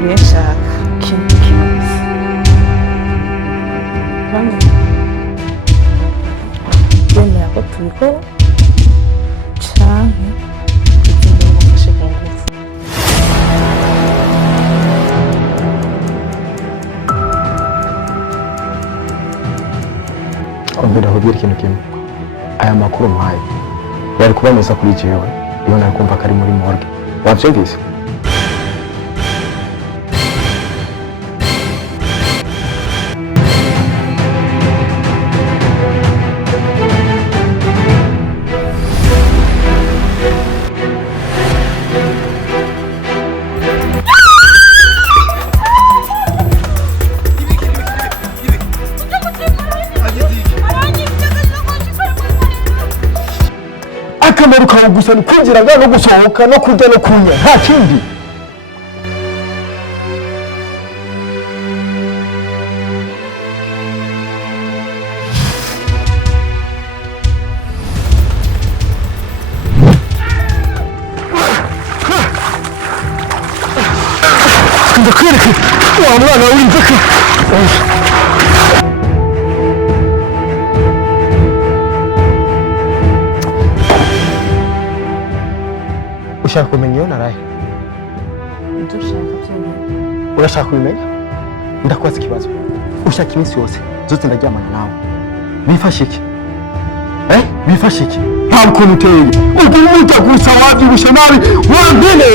nsigaye nshaka ikindi kintu bamwe bemera ko tubikora canke tugenda mufashe ku ngufu. Mbere ahubwira ikintu kimwe, aya makuru mpaye yari kuba meza kuri jewe iyo nari kumva ko ari muri morgue. Wavyumvise? Akamaro kawe gusa ni kwinjira no gusohoka no kurya no kunywa, nta kindi. Ndakwereka wa mwana w'inzoka. Ushaka kumenya iyo naraye? Urashaka kubimenya? Ndakubaza ikibazo. Ushaka iminsi yose zose ndaryamana nawe. Bifashe iki? Bifashe iki? Nta ukuntu uteye. Ubwo umuta gusa wabyibushe nabi wambene.